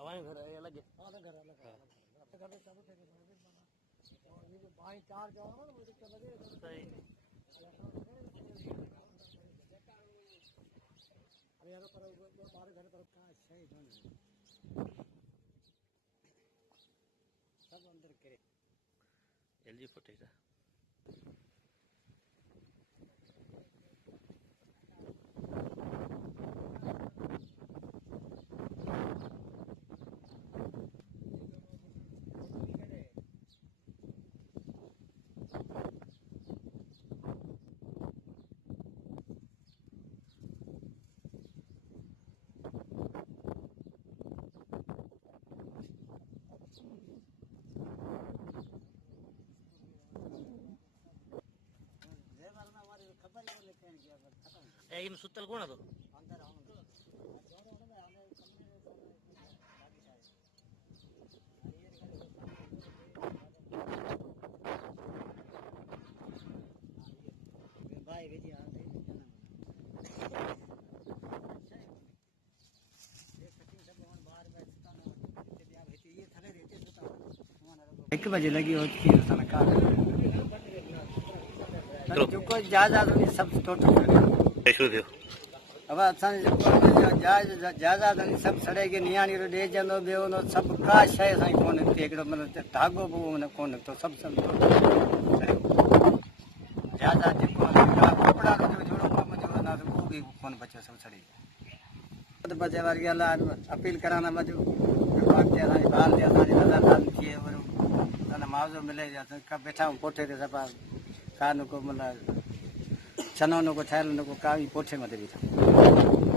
हमारे घर अलग है। हाँ घर अलग है। घर में चालू थे और ये जो भाई चार जाओ ना मुझे तो लगे सही। अरे यार पर बाहर घर पर का सही धन सब अंदर करे एलजी फटेगा। इन सुतल कोण હતો? भाई भेजी आ दे एक बजे लगी होती है जो कोई ज्यादा सब टोटल શું થયું? अब असां ज्यादा सब सड़े के नियाणी रो दे जंदो बेओ नो सब का शय साईं कोन एकड़ो मतलब धागो बो न कोन तो सब ज्यादा जेको कपड़ा रो जोड़ो कम जो ना तो वो भी कोन बचो सब सड़ी तो बचे वार गेला अपील कराना मजो विभाग के साईं बाल दे साईं नजरदान किए और ना मुआवजो मिले या का बैठा पोठे ते सब कान को मतलब चनो को ठायल को कावी पोठे में दे